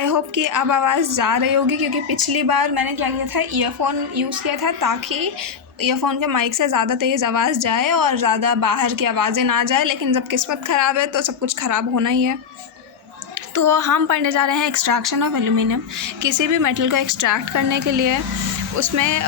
I hope कि अब आवाज़ जा रही होगी, क्योंकि पिछली बार मैंने क्या किया था, ईयरफोन यूज़ किया था ताकि ईयरफोन के माइक से ज़्यादा तेज़ आवाज़ जाए और ज़्यादा बाहर की आवाज़ें ना जाए, लेकिन जब किस्मत ख़राब है तो सब कुछ ख़राब होना ही है। तो हम पढ़ने जा रहे हैं एक्सट्रैक्शन ऑफ एल्यूमिनियम। किसी भी मेटल को एक्सट्रैक्ट करने के लिए उसमें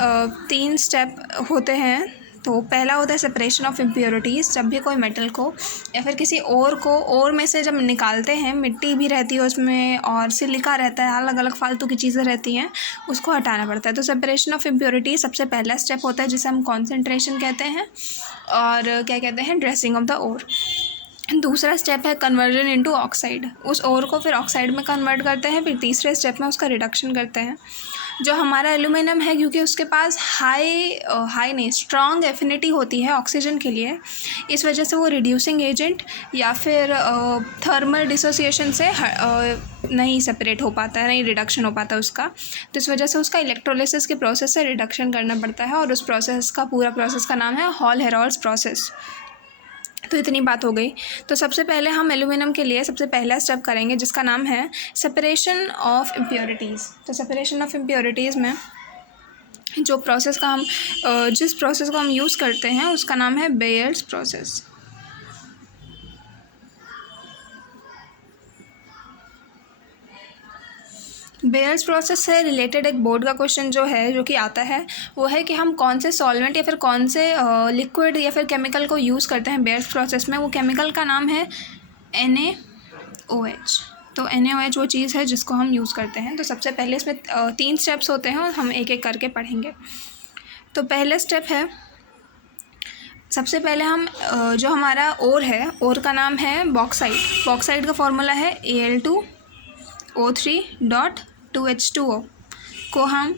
3 स्टेप होते हैं। तो पहला होता है सेपरेशन ऑफ इम्प्योरिटीज़। जब भी कोई मेटल को या फिर किसी ओर को, ओर में से जब निकालते हैं, मिट्टी भी रहती है उसमें और सिलिका रहता है, अलग अलग फालतू की चीज़ें रहती हैं, उसको हटाना पड़ता है। तो सेपरेशन ऑफ इम्प्योरिटीज़ सबसे पहला स्टेप होता है, जिसे हम कॉन्सेंट्रेशन कहते हैं, और क्या कहते हैं, ड्रेसिंग ऑफ द ओर। दूसरा स्टेप है कन्वर्जन इनटू ऑक्साइड। उस ओर को फिर ऑक्साइड में कन्वर्ट करते हैं। फिर तीसरे स्टेप में उसका रिडक्शन करते हैं। जो हमारा एल्यूमिनियम है, क्योंकि उसके पास हाई नहीं, स्ट्रॉन्ग एफिनिटी होती है ऑक्सीजन के लिए, इस वजह से वो रिड्यूसिंग एजेंट या फिर थर्मल डिसोसिएशन से नहीं सेपरेट हो पाता है, नहीं रिडक्शन हो पाता उसका। तो इस वजह से उसका इलेक्ट्रोलिसिस के प्रोसेस से रिडक्शन करना पड़ता है, और उस प्रोसेस का पूरा प्रोसेस का नाम है हॉल-हेरॉल्ड्स प्रोसेस। तो इतनी बात हो गई। तो सबसे पहले हम एल्यूमिनियम के लिए सबसे पहला स्टेप करेंगे, जिसका नाम है सेपरेशन ऑफ इम्प्योरिटीज़। तो सेपरेशन ऑफ इम्प्योरिटीज़ में जो प्रोसेस का हम जिस प्रोसेस को हम यूज़ करते हैं उसका नाम है बेयर्स प्रोसेस। बेयर्स प्रोसेस से रिलेटेड एक बोर्ड का क्वेश्चन जो कि आता है, वो है कि हम कौन से सॉल्वेंट या फिर कौन से लिक्विड या फिर केमिकल को यूज़ करते हैं बेयर्स प्रोसेस में। वो केमिकल का नाम है NaOH। तो NaOH वो चीज़ है जिसको हम यूज़ करते हैं। तो सबसे पहले इसमें 3 स्टेप्स होते हैं और हम एक एक करके पढ़ेंगे। तो पहले स्टेप है, सबसे पहले हम जो हमारा ओर है, ओर का नाम है बॉक्साइट। बॉक्साइट का फॉर्मूला है Al2O3.2H2O को हम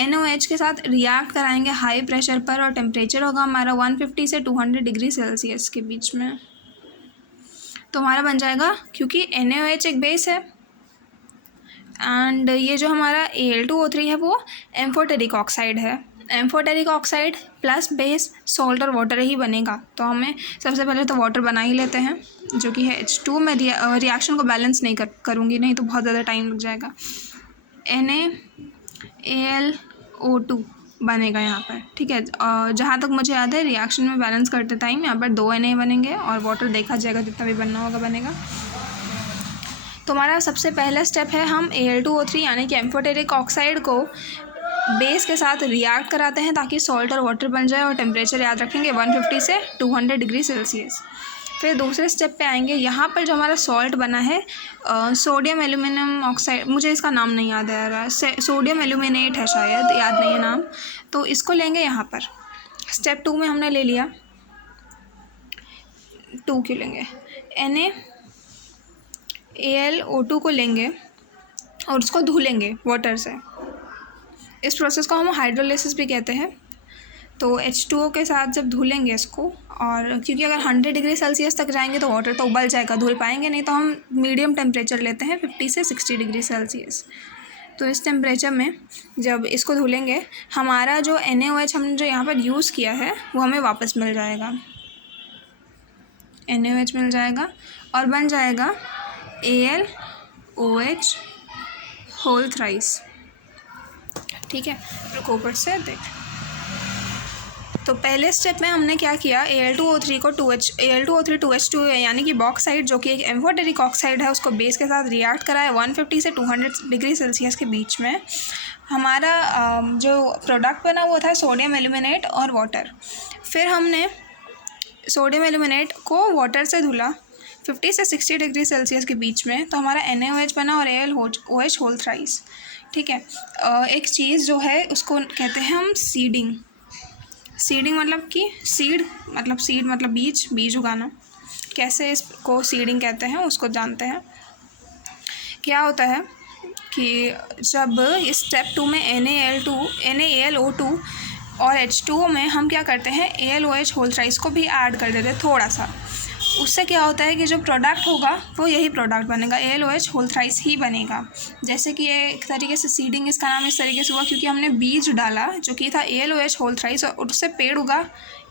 NaOH के साथ रिएक्ट कराएंगे हाई प्रेशर पर, और टेम्परेचर होगा हमारा 150 से 200 डिग्री सेल्सियस के बीच में। तो हमारा बन जाएगा, क्योंकि NaOH एक बेस है एंड ये जो हमारा Al2O3 है वो एम्फोटेरिक ऑक्साइड है। Amphoteric oxide plus base salt और वाटर ही बनेगा। तो हमें सबसे पहले तो वाटर बना ही लेते हैं, जो कि है H2। मैं रिएक्शन को बैलेंस नहीं करूँगी, नहीं तो बहुत ज़्यादा टाइम लग जाएगा। NaAlO2 बनेगा यहाँ पर, ठीक है। जहाँ तक मुझे याद है, रिएक्शन में बैलेंस करते टाइम यहाँ पर 2 Na बनेंगे और वाटर देखा जाएगा, जितना भी बनना होगा बनेगा। तो हमारा सबसे पहला स्टेप है, हम Al2O3 यानी कि एम्फोटेरिक ऑक्साइड को बेस के साथ रिएक्ट कराते हैं ताकि सॉल्ट और वाटर बन जाए, और टेम्परेचर याद रखेंगे 150 से 200 डिग्री सेल्सियस। फिर दूसरे स्टेप पे आएंगे। यहाँ पर जो हमारा सॉल्ट बना है सोडियम एल्यूमिनियम ऑक्साइड, मुझे इसका नाम नहीं याद आ रहा है, सोडियम एल्यूमिनेट है शायद, याद नहीं है नाम। तो इसको लेंगे यहाँ पर। स्टेप 2 में हमने ले लिया, 2 क्यों लेंगे, NaAlO2 को लेंगे और उसको धुलेंगे वाटर से। इस प्रोसेस को हम हाइड्रोलिसिस भी कहते हैं। तो H2O के साथ जब धुलेंगे इसको, और क्योंकि अगर 100 डिग्री सेल्सियस तक जाएंगे तो वाटर तो उबल जाएगा, धुल पाएंगे नहीं, तो हम मीडियम टेम्परेचर लेते हैं 50 से 60 डिग्री सेल्सियस। तो इस टेम्परेचर में जब इसको धुलेंगे, हमारा जो NaOH हमने जो यहाँ पर यूज़ किया है वो हमें वापस मिल जाएगा, NaOH मिल जाएगा और बन जाएगा AlOH होल थ्राइस, ठीक है। रुको ऊपर से देख। तो पहले स्टेप में हमने क्या किया, Al2O3 को Al2O3 2H2 यानी कि बॉक्साइड, जो कि एक एम्फोटेरिक ऑक्साइड है, उसको बेस के साथ रिएक्ट कराया 150 से 200 डिग्री सेल्सियस के बीच में। हमारा जो प्रोडक्ट बना वो था सोडियम एल्यूमिनेट और वाटर। फिर हमने सोडियम एल्यूमिनेट को वाटर से धुला 50 से 60 डिग्री सेल्सियस के बीच में, तो हमारा NaOH बना और AlOH होल थ्राइस, ठीक है। एक चीज़ जो है उसको कहते हैं हम सीडिंग। सीडिंग मतलब कि सीड मतलब बीज उगाना। कैसे इसको सीडिंग कहते हैं उसको जानते हैं। क्या होता है कि जब स्टेप 2 में NaAlO2 और H2O में हम क्या करते हैं, AlOH होल थ्राइस को भी ऐड कर देते हैं थोड़ा सा। उससे क्या होता है कि जो प्रोडक्ट होगा वो यही प्रोडक्ट बनेगा, AlOH होल थ्राइस ही बनेगा। जैसे कि ये एक तरीके से सीडिंग इसका नाम इस तरीके से हुआ क्योंकि हमने बीज डाला जो कि था AlOH होल थ्राइस, और उससे पेड़ उगा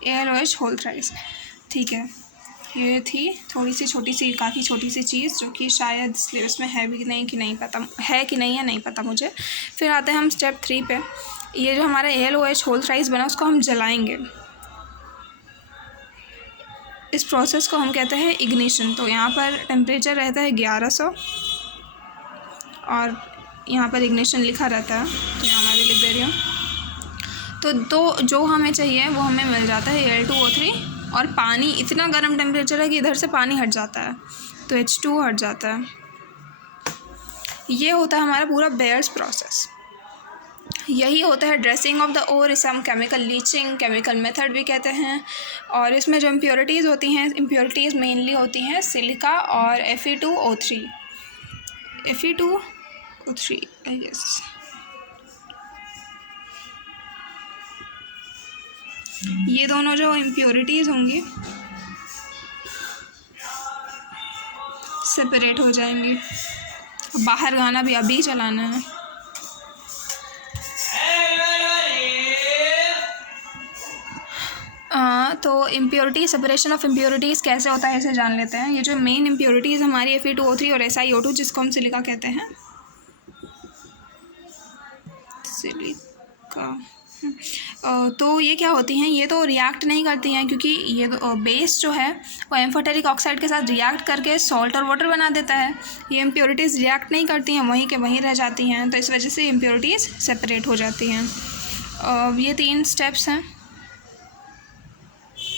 AlOH होल थ्राइस, ठीक है। ये थी थोड़ी सी छोटी सी, काफ़ी छोटी सी चीज़ जो कि शायद सिलेबस में है भी नहीं कि नहीं पता, है कि नहीं है नहीं पता मुझे। फिर आते हैं हम स्टेप 3 पे। ये जो हमारा AlOH होल थ्राइस बना उसको हम जलाएंगे। इस प्रोसेस को हम कहते हैं इग्निशन। तो यहाँ पर टेम्परेचर रहता है 1100 और यहाँ पर इग्निशन लिखा रहता है, तो यहाँ मैं भी लिख दे रही हूँ। तो जो हमें चाहिए वो हमें मिल जाता है Al2O3, और पानी इतना गर्म टेम्परेचर है कि इधर से पानी हट जाता है, तो H2 हट जाता है। ये होता है हमारा पूरा बेयर्स प्रोसेस। यही होता है ड्रेसिंग ऑफ द ओर। इसे हम केमिकल लीचिंग, केमिकल मेथड भी कहते हैं। और इसमें जो इम्प्योरिटीज़ होती हैं, इम्प्योरिटीज़ मेनली होती हैं सिलिका और Fe2O3, Fe2O3 यस। ये दोनों जो इम्प्योरिटीज़ होंगी सेपरेट हो जाएंगी। बाहर गाना भी अभी चलाना है। तो इम्प्योरिटी, सेपरेशन ऑफ इम्प्योरिटीज़ कैसे होता है इसे जान लेते हैं। ये जो मेन इम्प्योरिटीज़ हमारी Fe2O3 और SiO2 जिसको हम सिलिका कहते हैं, सिलिका, तो ये क्या होती हैं, ये तो रिएक्ट नहीं करती हैं क्योंकि ये बेस जो है वो एम्फोटेरिक ऑक्साइड के साथ रिएक्ट करके सॉल्ट और वाटर बना देता है। ये इम्प्योरिटीज़ रिएक्ट नहीं करती हैं, वहीं के वहीं रह जाती हैं, तो इस वजह से इम्प्योरिटीज़ सेपरेट हो जाती हैं। ये 3 स्टेप्स हैं।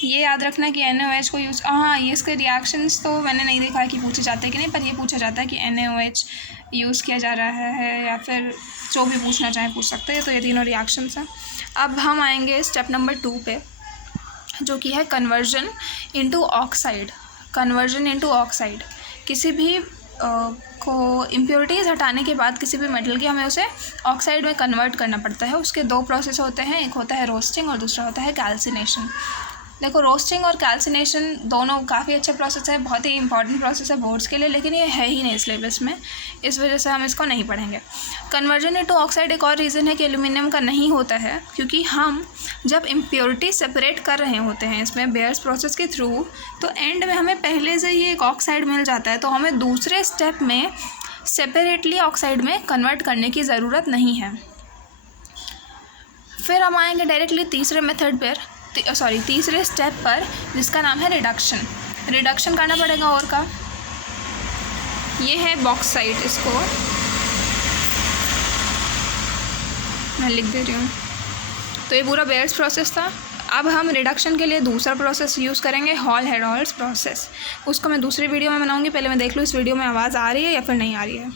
ये याद रखना कि NaOH को यूज़, हाँ ये इसके रिएक्शंस तो मैंने नहीं देखा है कि पूछे जाते हैं कि नहीं, पर ये पूछा जाता है कि NaOH यूज़ किया जा रहा है, या फिर जो भी पूछना चाहें पूछ सकते हैं। तो ये तीनों रिएक्शंस हैं। अब हम आएंगे स्टेप नंबर 2 पे, जो कि है conversion into oxide. Conversion into oxide, किसी भी को इम्प्योरिटीज़ हटाने के बाद किसी भी मेटल की हमें उसे ऑक्साइड में कन्वर्ट करना पड़ता है। उसके 2 प्रोसेस होते हैं, एक होता है रोस्टिंग और दूसरा होता है कैल्सिनेशन। देखो रोस्टिंग और कैल्सिनेशन दोनों काफ़ी अच्छे प्रोसेस है, बहुत ही इंपॉर्टेंट प्रोसेस है बोर्ड्स के लिए, लेकिन ये है ही नहीं सिलेबस में, इस वजह से हम इसको नहीं पढ़ेंगे। कन्वर्जन इनटू ऑक्साइड एक और रीज़न है कि एल्यूमिनियम का नहीं होता है, क्योंकि हम जब इम्प्योरिटी सेपरेट कर रहे होते हैं इसमें बेयर्स प्रोसेस के थ्रू, तो एंड में हमें पहले से ही एक ऑक्साइड मिल जाता है, तो हमें दूसरे स्टेप में सेपरेटली ऑक्साइड में कन्वर्ट करने की ज़रूरत नहीं है। फिर हम आएंगे डायरेक्टली तीसरे मेथड पर, तीसरे स्टेप पर, जिसका नाम है रिडक्शन। रिडक्शन करना पड़ेगा और का, ये है बॉक्साइट, इसको मैं लिख दे रही हूँ। तो ये पूरा बेयर्स प्रोसेस था। अब हम रिडक्शन के लिए दूसरा प्रोसेस यूज़ करेंगे, हॉल हेरॉल्ड्स प्रोसेस। उसको मैं दूसरी वीडियो में बनाऊँगी, पहले मैं देख लूँ इस वीडियो में आवाज़ आ रही है या फिर नहीं आ रही है।